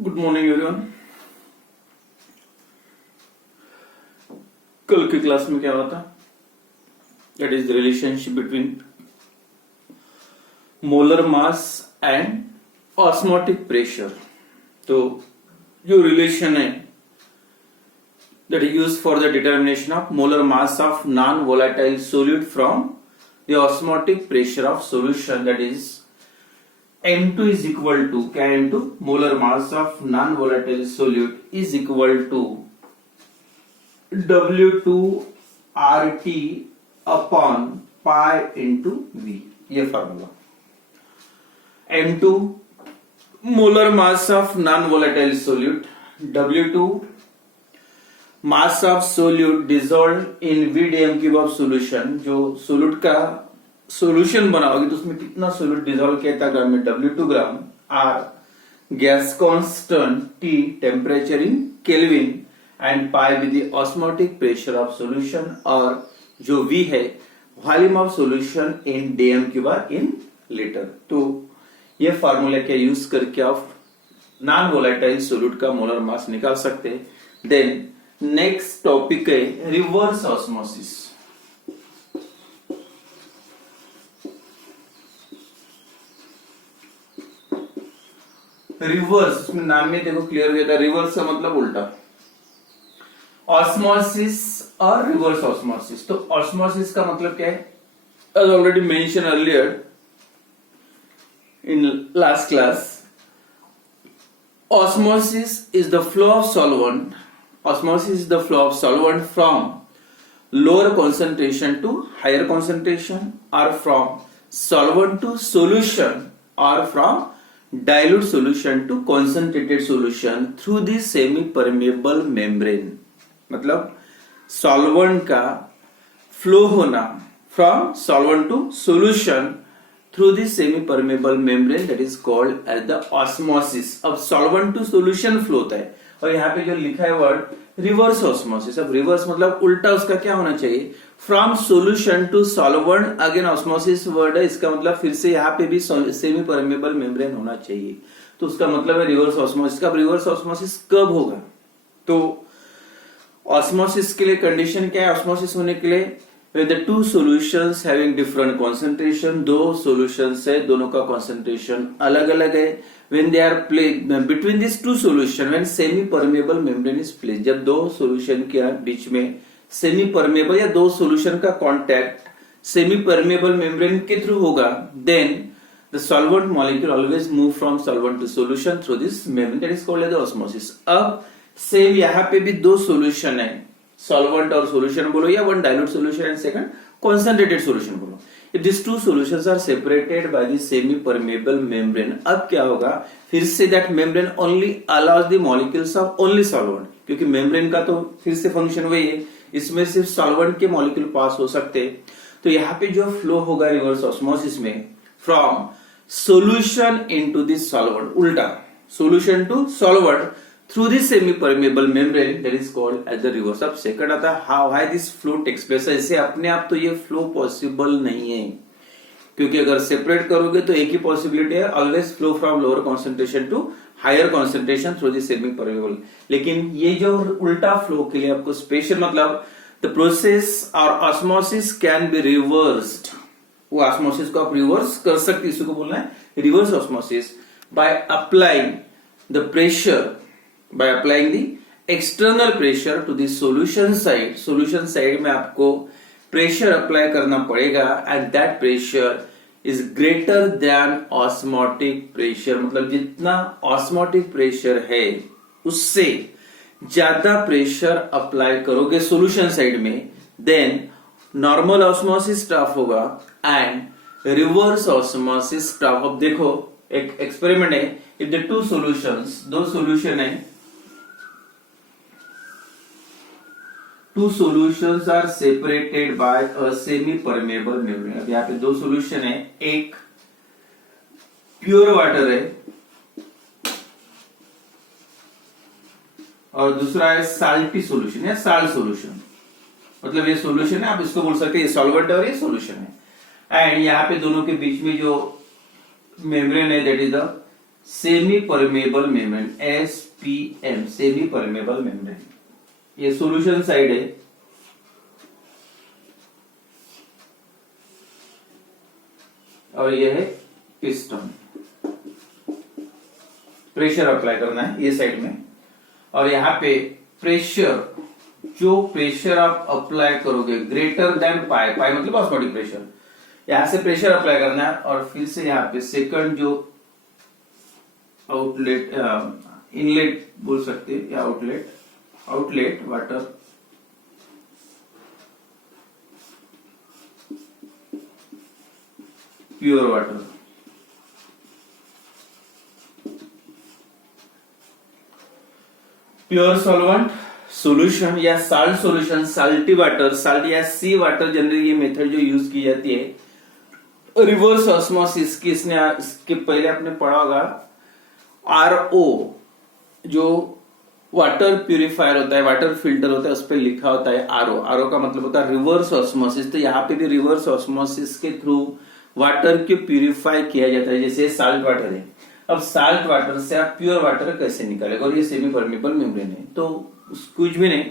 Good morning everyone. कल की class में क्या हुआ था? That is the relationship between molar mass and osmotic pressure. तो जो रिलेशन है that is used for the determination of molar mass of non-volatile solute from the osmotic pressure of solution, that is M2 is equal to क्या into molar mass of non-volatile solute is equal to W2 RT upon pi into V। ये formula M2 molar mass of non-volatile solute, W2 mass of solute dissolve in VDM cube of solution. जो solute का solution बनाओगे तो उसमें कितना solute dissolve किया था ग्राम में? W2 gram. R gas constant, T temperature in kelvin and pi with the osmotic pressure of solution, और जो V है volume of solution in DM cube in litre. तो ये फार्मूला का यूज करके आप नॉन वोलेटाइल सोल्यूट का molar mass निकाल सकते हैं। देन नेक्स्ट टॉपिक है रिवर्स ऑस्मोसिस। रिवर्स, उसमें नाम में देखो क्लियर हो जाता है। रिवर्स का मतलब उल्टा, ऑस्मोसिस और रिवर्स ऑस्मोसिस। तो ऑस्मोसिस का मतलब क्या है? As already mention earlier in last class, osmosis is the flow of solvent. Osmosis is the flow of solvent from lower concentration to higher concentration, or from solvent to solution, or from dilute solution to concentrated solution through the semi permeable membrane। मतलब solvent का flow होना from solvent to solution through the semi permeable membrane, that is called as the osmosis। अब solvent to solution flow होता है, और यहाँ पे जो लिखा है वर्ड रिवर्स ऑस्मोसिस। अब रिवर्स मतलब उल्टा, उसका क्या होना चाहिए? From solution to solvent. Again osmosis word है, इसका मतलब फिर से यहाँ पे भी सेमी परमेबल मेम्ब्रेन होना चाहिए, तो उसका मतलब है रिवर्स ऑस्मोसिस। का रिवर्स ऑस्मोसिस कब होगा? तो ऑस्मोसिस के लिए कंडीशन क्या है? ऑस्मोसिस होने के लिए when the two solutions having different concentration, दो solutions है, दोनों का concentration अलग अलग है, when they are placed between these two solution, when semi permeable membrane is placed। जब दो solution के बीच में semi permeable या दो solution का contact semi permeable membrane के थ्रू होगा, then the solvent molecule always move from solvent to solution through this membrane, that is called as osmosis। अब सेम यहाँ पे भी दो solution है, सॉल्वेंट और सॉल्यूशन बोलो, या one dilute solution and second concentrated solution बोलो। If this two solutions are separated by the semi permeable membrane, अब क्या होगा? फिर से that membrane only allows the molecules of only solvent, क्योंकि मेम्ब्रेन का तो फिर से फंक्शन वही है, इसमें सिर्फ सॉल्वेंट के मॉलिक्यूल पास हो सकते हैं। तो यहाँ पे जो फ्लो होगा रिवर्स ऑस्मोसिस में, from solution into this solvent, उल्टा solution to solvent through the semi permeable membrane, that is called as the reverse। अब सेकंड आता है how why this flow takes place। ऐसे अपने आप तो ये फ्लो पॉसिबल नहीं है, क्योंकि अगर सेपरेट करोगे तो एक ही पॉसिबिलिटी है, always flow from lower concentration to higher concentration through the semi permeable. लेकिन ये जो उल्टा फ्लो के लिए आपको स्पेशल, मतलब द प्रोसेस और ऑस्मोसिस कैन बी रिवर्स्ड, वो ऑस्मोसिस को आप रिवर्स कर सकते, इसको बोलना है reverse osmosis, by applying the pressure, by applying the external pressure to the solution side। solution side में आपको प्रेशर अप्लाई करना पड़ेगा, and that pressure is greater than osmotic pressure। मतलब जितना osmotic pressure है उससे ज्यादा प्रेशर अप्लाई करोगे solution साइड में, then normal osmosis स्टाफ होगा and reverse osmosis स्टाफ। अब देखो एक एक्सपेरिमेंट है, if the two solutions, दो सोल्यूशन है, two solutions are separated by a semi permeable membrane। अब यहाँ पे दो सोल्यूशन है, एक प्योर वाटर है और दूसरा है साल्टी सोल्यूशन या साल्ट सोल्यूशन। मतलब ये सोल्यूशन है, आप इसको बोल सकते हैं ये सॉल्वेंट और ये सोल्यूशन है, एंड यहाँ पे दोनों के बीच में जो मेम्ब्रेन है, that is the semi permeable membrane, SPM, semi permeable membrane. ये सॉल्यूशन साइड है, और ये है पिस्टन। प्रेशर अप्लाई करना है ये साइड में, और यहाँ पे प्रेशर, जो प्रेशर आप अप्लाई करोगे ग्रेटर देन पाई, पाई मतलब ऑस्मोटिक प्रेशर, यहां से प्रेशर अप्लाई करना है। और फिर से यहाँ पे सेकंड जो आउटलेट, इनलेट बोल सकते हैं या outlet, outlet water, pure water, pure solvent solution या salt solution, salty water, salt या सी वाटर, जनरली ये मेथड जो यूज की जाती है। रिवर्स ऑस्मोसिस की इसके पहले आपने पढ़ा होगा, RO जो वाटर प्यूरिफायर होता है, वाटर फिल्टर होता है, उस पर लिखा होता है RO का मतलब होता है रिवर्स ऑस्मोसिस। तो यहाँ पे भी रिवर्स ऑस्मोसिस के थ्रू वाटर को प्यूरिफाई किया जाता है, जैसे साल्ट वाटर है। अब साल्ट वाटर से आप प्योर वाटर कैसे निकालेगा, और ये सेमी परमेबल मेम्ब्रेन है, तो कुछ भी नहीं।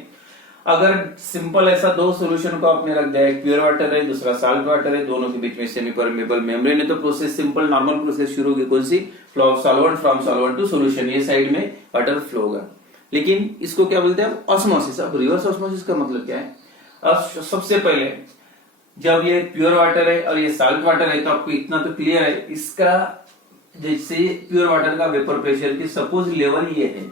अगर सिंपल ऐसा दो सॉल्यूशन को आपने रख दिया, एक प्योर वाटर है, दूसरा साल्ट वाटर है, दोनों के बीच में सेमी परमेबल मेम्ब्रेन है, तो प्रोसेस सिंपल नॉर्मल प्रोसेस शुरू होगी। कौन सी? Flow of solvent from solvent to solution, ये साइड में वाटर फ्लो होगा। लेकिन इसको क्या बोलते हैं? ऑस्मोसिस। अब रिवर्स ऑस्मोसिस का मतलब क्या है? अब सबसे पहले जब ये प्योर वाटर है और ये साल्ट वाटर है, तो आपको इतना तो क्लियर है, इसका जैसे प्योर वाटर का वेपर प्रेशर की सपोज लेवल ये है,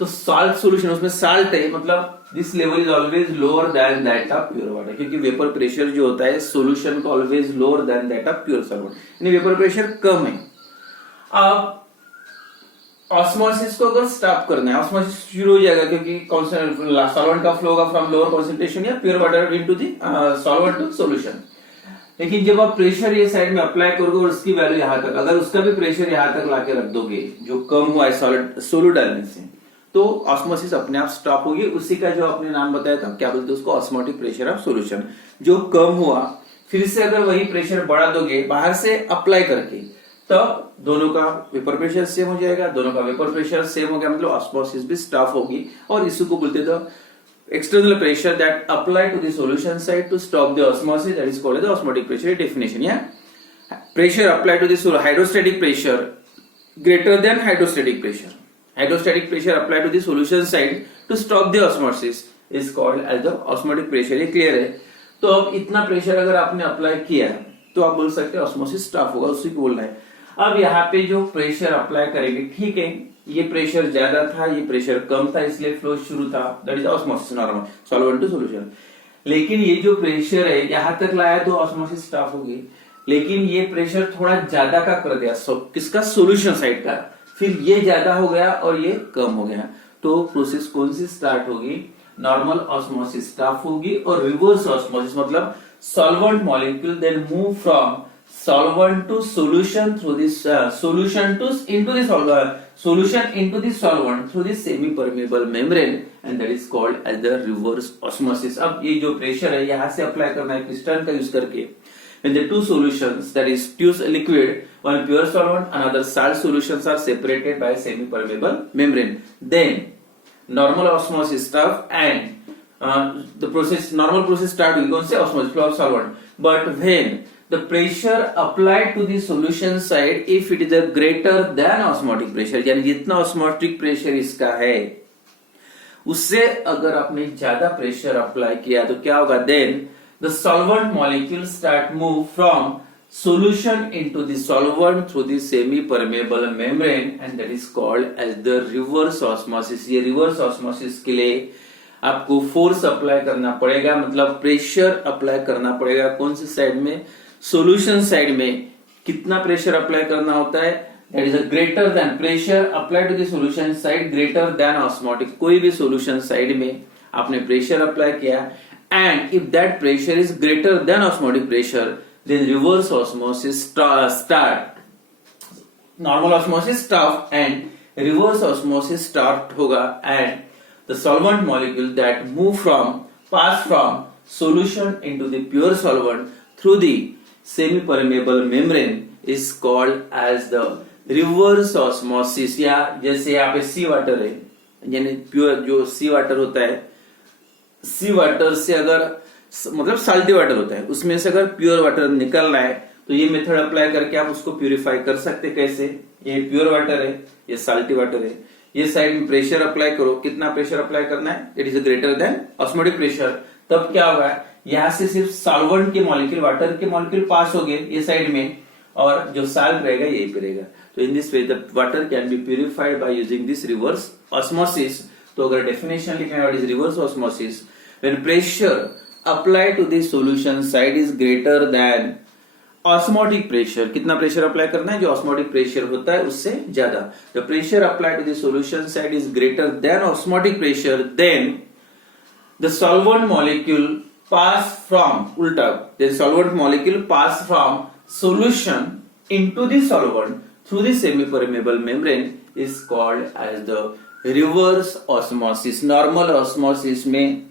तो साल्ट सॉल्यूशन, उसमें साल्ट है, मतलब this level is always lower than that of pure water, क्योंकि वेपर प्रेशर जो होता है सॉल्यूशन का always lower than that of pure solvent, यानी वेपर प्रेशर कम है। अब ऑस्मोसिस को अगर स्टॉप करना है, ऑस्मोसिस शुरू हो जाएगा, क्योंकि सॉल्वेंट का फ्लो होगा फ्रॉम लोअर कॉन्सेंट्रेशन या pure water into the solvent to solution. लेकिन जब आप प्रेशर ये साइड में अप्लाई करोगे और उसकी वैल्यू यहां तक, अगर उसका भी प्रेशर यहां तक लाके रख दोगे जो कम हुआ है सोलूट डालने से, तो ऑस्मोसिस अपने आप स्टॉप होगी। उसी का जो आपने नाम बताया था, क्या बोलते हैं उसको? Osmotic pressure of solution. जो कम हुआ, फिर से अगर वही प्रेशर बढ़ा दोगे बाहर से अप्लाई करके, तब दोनों का वेपर प्रेशर सेम हो जाएगा, दोनों का वेपर प्रेशर सेम हो गया, मतलब ऑस्मोसिस भी स्टॉप होगी। और इसी को बोलते थे external pressure that apply to the solution side to stop the osmosis, that is called as the osmotic pressure definition. Yeah, pressure applied to the hydrostatic pressure greater than hydrostatic pressure. Hydrostatic pressure applied to the solution side to stop the osmosis is called as the osmotic pressure. ये clear है? तो अब इतना pressure अगर आपने apply किया तो आप बोल सकते हैं ऑस्मोसिस स्टॉप होगा, उसी को बोलना है। अब यहाँ पे जो प्रेशर अप्लाई करेंगे, ठीक है, ये प्रेशर ज्यादा था, ये प्रेशर कम था, इसलिए फ्लो शुरू था, that is osmosis normal, solvent to solution. लेकिन ये जो प्रेशर है यहां तक लाया तो ऑस्मोसिस स्टॉप होगी। लेकिन ये प्रेशर थोड़ा ज्यादा का कर दिया, किसका? सॉल्यूशन साइड का, फिर ये ज्यादा हो गया और ये कम हो गया, तो प्रोसेस कौन सी स्टार्ट होगी? नॉर्मल ऑस्मोसिस स्टॉप होगी। और रिवर्स ऑस्मोसिस मतलब solvent molecule then move from solvent to solution through this solution into the solvent through this semi permeable membrane, and that is called as the reverse osmosis. अब ये जो pressure है यहाँ से apply करना है piston का यूज करके, when the two solutions, that is two liquid, one pure solvent, another salt solutions are separated by semi permeable membrane, then normal osmosis stop and the process, normal process start will go say osmosis, flow of solvent. But when the pressure applied to the solution side, if it is a greater than osmotic pressure, यानी जितना osmotic pressure इसका है उससे अगर आपने ज्यादा pressure apply किया तो क्या होगा? then the solvent molecule start move from solution into the solvent through the semi permeable membrane, and that is called as the reverse osmosis. ये reverse osmosis के लिए आपको फोर्स अप्लाई करना पड़ेगा, मतलब प्रेशर अप्लाई करना पड़ेगा। कौन सी साइड में? सॉल्यूशन साइड में। कितना प्रेशर अप्लाई करना होता है? That is a greater than, pressure apply to the solution side greater than osmotic. कोई भी सॉल्यूशन साइड में आपने प्रेशर अप्लाई किया, and if that pressure is greater than osmotic pressure, then reverse osmosis start, normal osmosis stop and reverse osmosis start होगा, and the solvent molecule that pass from solution into the pure solvent through the semi permeable membrane is called as the reverse osmosis, या जैसे यहाँ पे सी water है, यानी pure जो सी water होता है, सी वाटर से अगर मतलब साल्टी वाटर होता है, उसमें से अगर प्योर वाटर निकलना है तो ये मेथड अप्लाई करके आप उसको प्यूरिफाई कर सकते। कैसे? ये प्योर वाटर है, ये साल्टी वाटर है, ये साइड में प्रेशर अप्लाई करो। कितना प्रेशर अप्लाई करना है? It is greater than osmotic pressure. तब क्या होगा, यहां से सिर्फ सॉल्वेंट के मॉलिक्यूल, वाटर के मॉलिक्यूल पास हो गए ये साइड में, और जो साल्ट रहेगा यही पे रहेगा। तो in this way the water can be purified by using this reverse osmosis. तो अगर डेफिनेशन लिखना है what is reverse osmosis, when pressure apply to the solution side is greater than osmotic pressure. कितना प्रेशर अप्लाई करना है? जो osmotic pressure होता है उससे ज्यादा। The pressure apply to the solution side is greater than osmotic pressure, then the solvent molecule pass from ulta, the solvent molecule pass from solution into the solvent through the semi-permeable membrane is called as the reverse osmosis. Normal osmosis में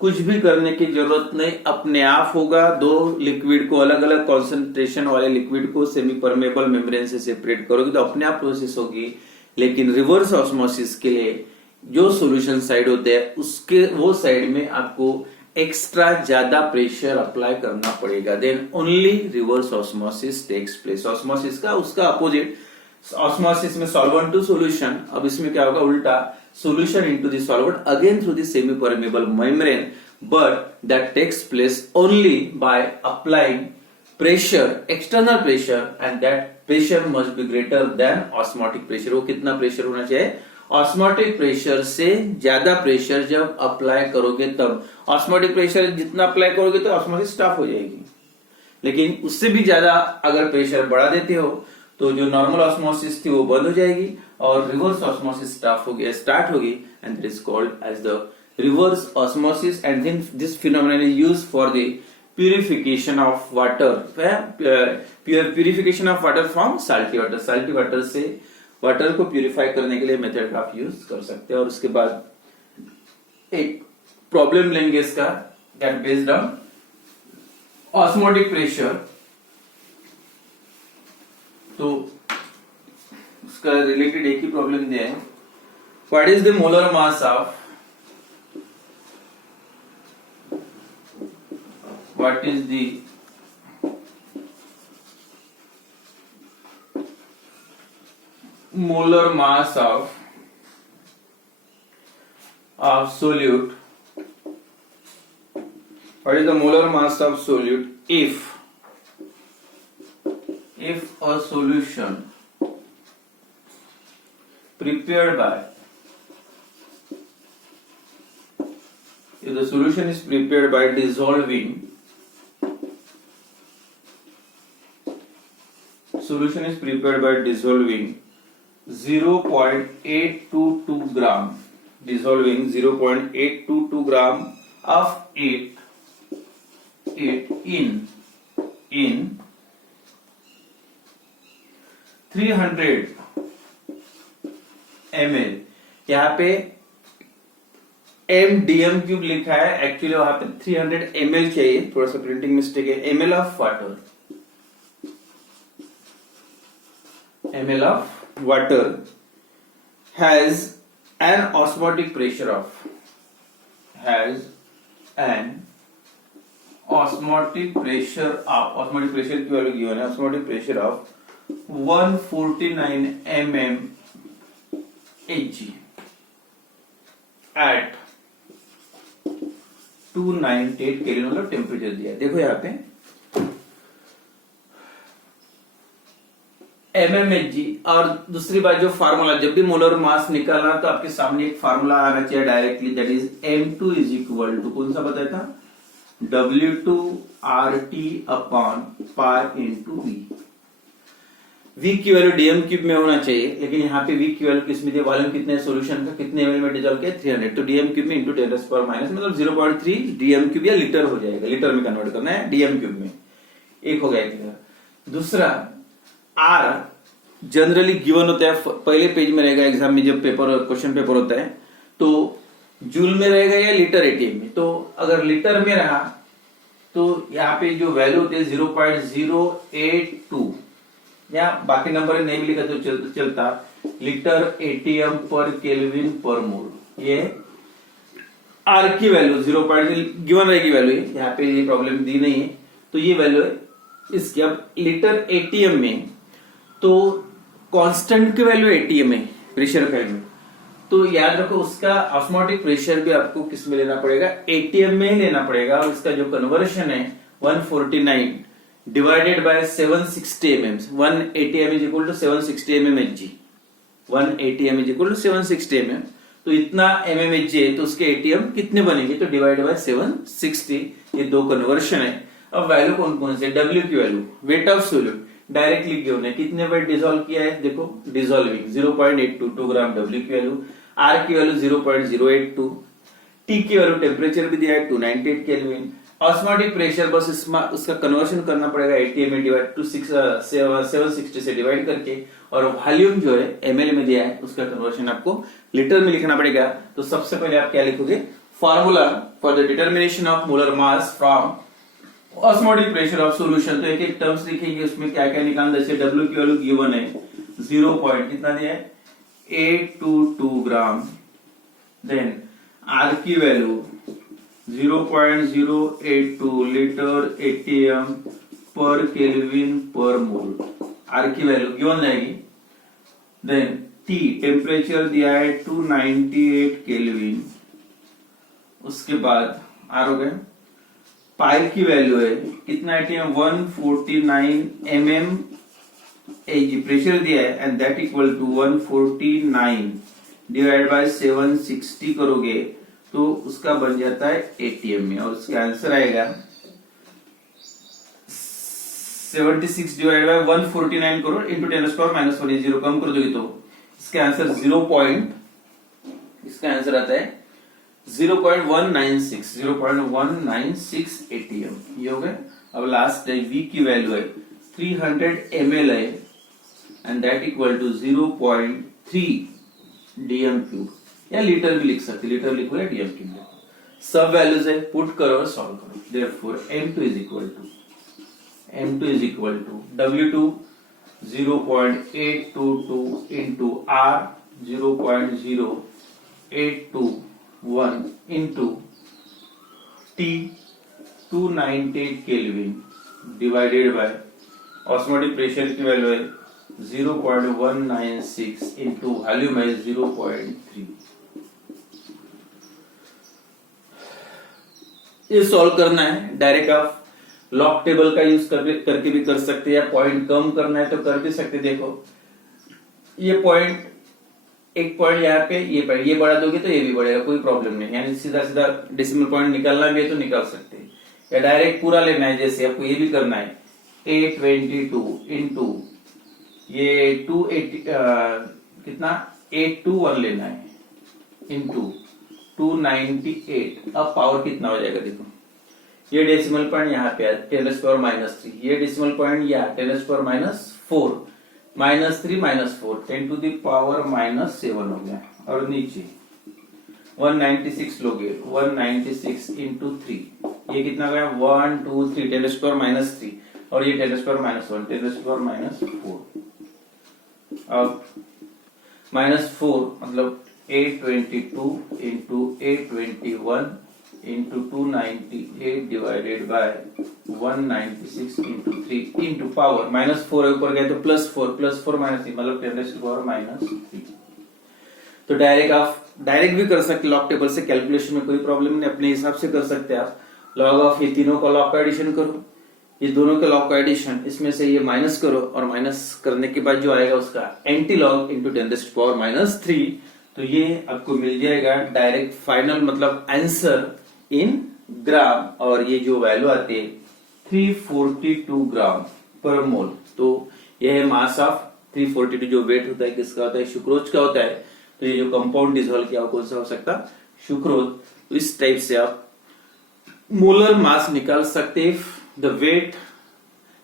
कुछ भी करने की जरूरत नहीं, अपने आप होगा। दो लिक्विड को, अलग अलग कॉन्सेंट्रेशन वाले लिक्विड को सेमी परमेबल मेम्ब्रेन से सेपरेट करोगे तो अपने आप प्रोसेस होगी। लेकिन रिवर्स ऑस्मोसिस के लिए जो सॉल्यूशन साइड होते हैं उसके वो साइड में आपको एक्स्ट्रा ज्यादा प्रेशर अप्लाई करना पड़ेगा। Then only reverse osmosis takes place. Osmosis का उसका अपोजिट, ऑस्मोसिस में सॉल्वेंट टू सॉल्यूशन, अब इसमें क्या होगा? उल्टा, solution into the solvent again through the semi permeable membrane, but that takes place only by applying pressure, external pressure, and that pressure must be greater than osmotic pressure. वो कितना pressure होना चाहिए? Osmotic pressure से ज्यादा pressure जब apply करोगे तब। Osmotic pressure जितना अप्लाई करोगे तो ऑस्मोसिस स्टॉप हो जाएगी, लेकिन उससे भी ज्यादा अगर प्रेशर बढ़ा देते हो तो जो नॉर्मल ऑस्मोसिस थी वो बंद हो जाएगी और रिवर्स ऑस्मोसिस स्टार्ट होगी, and this is called as the reverse osmosis. And then this phenomenon is used for the purification of water, purification of water from salty water. Salty water से water को purify करने के लिए method आप use कर सकते हैं। और उसके बाद एक प्रॉब्लम लेंगे इसका, that based on osmotic pressure. तो उसका रिलेटेड एक ही प्रॉब्लम दिया है, what is the molar mass of, what is the molar mass of solute, what is the molar mass of solute if a solution prepared by, if the solution is prepared by dissolving, solution is prepared by dissolving 0.822 gram, dissolving 0.822 gram of it in 300 ml। यहाँ पे MDM cube लिखा है, actually वहां पे 300 ml चाहिए, थोड़ा सा printing mistake है। ml of water, ml of water has an osmotic pressure of, osmotic pressure की वैल्यू गिवन है, osmotic pressure of 149 mm Hg at 298 kelvin मतलब टेम्परेचर दिया है। देखो यहाँ पे mmHg, और दूसरी बात जो फार्मूला, जब भी मोलर मास निकालना तो आपके सामने एक फार्मूला आना चाहिए directly, that is M2 is equal to, कौन सा बताया था? W2RT/π into V। V की वैल्यू DM क्यूब में होना चाहिए, लेकिन यहाँ पे V की वैल्यू किसमें थी? वॉल्यूम कितने सोल्यूशन का, कितने ml में डिजोल्व किया? 300। तो DM क्यूब में इंटू 10⁻⁻, मतलब 0.3 DM क्यूब या लीटर हो जाएगा। लीटर में कन्वर्ट करना है DM क्यूब में। एक हो गया क्लियर। दूसरा, R जनरली गिवन होता है, पहले पेज में रहेगा एग्जाम में जब क्वेश्चन पेपर होता है, तो जूल में रहेगा या लीटर एटीएम में। तो अगर लीटर में रहा तो यहाँ पे जो वैल्यू होती है 0.082 या बाकी नंबर नहीं भी लिखा तो चलता, लीटर एटीएम पर केल्विन पर मोल। ये आर की वैल्यू 0 गिवन रहेगी वैल्यू, यहाँ पे ये प्रॉब्लम दी नहीं है, तो ये वैल्यू है इसकी। अब लीटर एटीएम में तो कांस्टेंट की वैल्यू एटीएम है प्रेशर वैल्यू, तो याद रखो उसका ऑस्मोटिक प्रेशर भी आपको किस में लेना पड़ेगा, एटीएम में ही लेना पड़ेगा। और इसका जो कन्वर्शन है 149 divided by 760 mm, 1 ATM is equal to 760 mmHg, 1 ATM is equal to 760 mm। तो इतना mmHg है तो उसके एटीएम कितने बनेंगे, तो डिवाइड बाय 760, ये दो कन्वर्शन है। अब वैल्यू कौन कौन से, डब्ल्यू की value, weight of solute directly given है, कितने बार डिसॉल्व किया है, देखो डिसॉल्विंग 0.822 ग्राम डब्ल्यू की वैल्यू, आर की वैल्यू 0.082, टी की वैल्यू टेम्परेचर भी दिया है 298 केल्विन, ऑस्मोटिक प्रेशर बस उसका कन्वर्शन करना पड़ेगा एटीएम में डिवाइड टू 760 से डिवाइड करके, और वॉल्यूम जो है एमएल में दिया है उसका कन्वर्शन आपको लीटर में लिखना पड़ेगा। तो सबसे पहले आप क्या लिखोगे, formula for the determination of molar mass from osmotic pressure of solution. तो एक एक टर्म्स लिखेंगे, उसमें क्या क्या निकालना, जैसे डब्ल्यू की वैल्यू गिवन है 0 कितना दिया है 822 ग्राम, देन आर की वैल्यू 0.082 लीटर एटीएम पर केल्विन पर मोल, आर की वैल्यू गिवन जाएगी। देन टी टेम्परेचर दिया है 298 केल्विन, उसके बाद आर हो गए, पाई की वैल्यू है कितना एटीएम 149 mmHg, प्रेशर दिया है and that equal to 149 divide by 760 करोगे तो उसका बन जाता है एटीएम में, और उसका आंसर आएगा 76 डिवाइड बाय 149 करो इंटू 10⁻⁻1, ये 0 कम कर दोगे तो इसका आंसर इसका आंसर आता है 0.196 एटीएम, ये हो गया। अब लास्ट है V की वैल्यू है 300 ml है and that equal to 0.3 DM cube, या लीटर भी लिख सकते, लीटर लिखो या डीएम क्यूब लिखो, सब वैल्यूज है, पुट करो और सॉल्व करो। Therefore M2 is equal to W2 0.822 into R 0.0821 into T 298 kelvin divided by osmotic pressure की वैल्यू है 0.196 इंटू वॉल्यूम है 0.3। ये सॉल्व करना है, डायरेक्ट आप लॉग टेबल का यूज करके भी कर सकते हैं, या पॉइंट कम करना है तो कर भी सकते। देखो ये पॉइंट, एक पॉइंट यहाँ पे ये बढ़ा दोगे तो ये भी बढ़ेगा, कोई प्रॉब्लम नहीं, यानी सीधा सीधा डेसिमल पॉइंट निकालना भी है तो निकाल सकते हैं, या डायरेक्ट पूरा लेना है, जैसे आपको ये भी करना है 822 इंटू ये 280 कितना 821 लेना है इंटू 298, अब पावर कितना हो जाएगा, देखो ये डेसिमल पॉइंट यहाँ पे 10⁻⁻3, ये डेसिमल पॉइंट यहाँ 10⁻⁻4 -3 -4 10⁻⁻7 हो गया, और नीचे 196 लोगे 196 इंटू 3, ये कितना गया 1 2 3 10⁻⁻3, और ये 10⁻⁻1 10⁻⁻4, अब -4 मतलब 822 into 821 into 298 divided by 196 into 3 into power -4 ऊपर गए तो +4 -3 मतलब 10⁻⁻3। तो डायरेक्ट भी कर सकते लॉग टेबल से, कैलकुलेशन में कोई प्रॉब्लम नहीं, अपने हिसाब से कर सकते हैं आप। लॉग ऑफ ये तीनों का लॉग का एडिशन करो, ये दोनों के लॉग का एडिशन, इसमें से ये माइनस करो, और माइनस करने के बाद जो आएगा उसका एंटी लॉग इंटू 10⁻⁻3, तो ये आपको मिल जाएगा डायरेक्ट फाइनल मतलब आंसर इन ग्राम, और ये जो वैल्यू आती है 342 ग्राम पर मोल। तो यह है मास ऑफ 342, जो वेट होता है किसका होता है, सुक्रोज का होता है। तो ये जो कंपाउंड डिसॉल्व किया कौन सा हो सकता, सुक्रोज। तो इस टाइप से आप मोलर मास निकाल सकते हैं। द वेट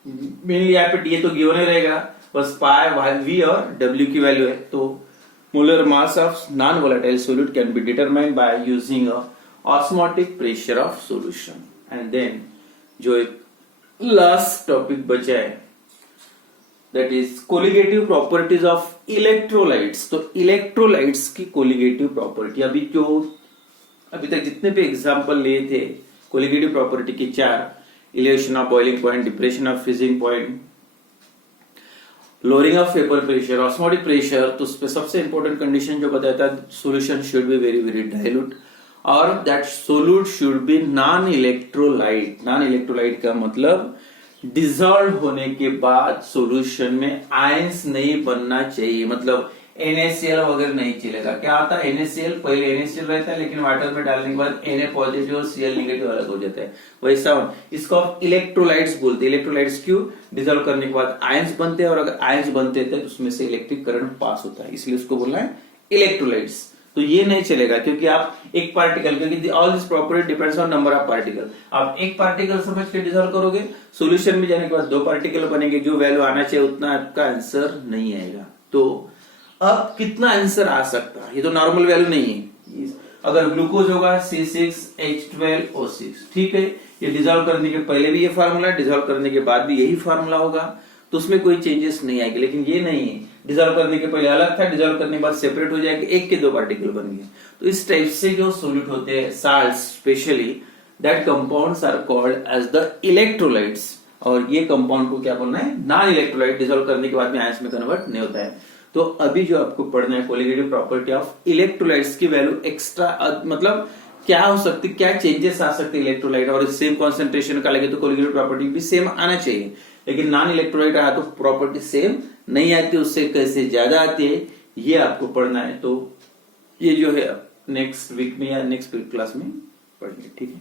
मेनली यहाँ पे ये तो गिवन ही रहेगा, बस पाई वी और डब्ल्यू की वैल्यू है। तो molar mass of non volatile solute can be determined by using a osmotic pressure of solution. And then जो एक लास्ट टॉपिक बचा है that is colligative properties of electrolytes. तो इलेक्ट्रोलाइट्स की कोलिगेटिव प्रॉपर्टी, अभी तक जितने भी एग्जाम्पल लिए थे कोलिगेटिव प्रॉपर्टी की 4, elevation of boiling point, depression of freezing point, lowering of vapour pressure, osmotic pressure. तो उस पर सबसे इंपॉर्टेंट कंडीशन जो बताया था, solution should be very very dilute और that solute should be non electrolyte. Non electrolyte का मतलब डिजॉल्व होने के बाद सॉल्यूशन में आयंस नहीं बनना चाहिए, मतलब NaCl वगैरह नहीं चलेगा। क्या आता है NaCl, पहले NaCl रहता है लेकिन वाटर में डालने के बाद Na पॉजिटिव और Cl नेगेटिव अलग हो जाता है, वैसा इसको आप इलेक्ट्रोलाइट्स बोलते हैं। इलेक्ट्रोलाइट्स क्यों? डिजॉल्व करने के बाद आयंस बनते हैं और अगर आयंस बनते हैं तो उसमें से इलेक्ट्रिक करंट पास होता है, इसलिए उसको बोलना है इलेक्ट्रोलाइट्स। तो ये नहीं चलेगा क्योंकि आप एक पार्टिकल, क्योंकि all this property depends on number of particle. आप एक पार्टिकल समझ के डिजॉल्व करोगे, सॉल्यूशन में जाने के बाद 2 पार्टिकल बनेंगे, जो वैल्यू आना चाहिए उतना आपका आंसर नहीं आएगा। तो अब कितना आंसर आ सकता है, ये तो नॉर्मल वैल्यू नहीं है। अगर ग्लूकोज होगा C6H12O6, ठीक है, ये डिजॉल्व करने के पहले भी ये फार्मूला, डिजॉल्व करने के बाद भी यही फार्मूला होगा, तो उसमें कोई चेंजेस नहीं आएगी। लेकिन ये नहीं है, डिजॉल्व करने के पहले अलग था, डिजॉल्व करने के बाद सेपरेट हो जाएगा, 1 के 2 पार्टिकल बन गए। तो इस टाइप से जो सोल्यूट होते हैं, salt specially, that compounds are called as the electrolytes. और ये कंपाउंड को क्या बोलना है? Non electrolyte. डिजॉल्व करने के बाद में आयंस में कन्वर्ट नहीं होता है। तो अभी जो आपको पढ़ना है कोलिगेटिव प्रॉपर्टी ऑफ इलेक्ट्रोलाइट्स की वैल्यू एक्स्ट्रा, मतलब क्या हो सकती, क्या चेंजेस आ सकते इलेक्ट्रोलाइट, और सेम कॉन्सेंट्रेशन का लगे तो कोलिगेटिव प्रॉपर्टी भी सेम आना चाहिए। लेकिन नॉन इलेक्ट्रोलाइट आया तो प्रॉपर्टी सेम नहीं आती, उससे कैसे ज्यादा आती है ये आपको पढ़ना है। तो ये जो है नेक्स्ट वीक में या नेक्स्ट क्लास में पढ़ेंगे, ठीक है।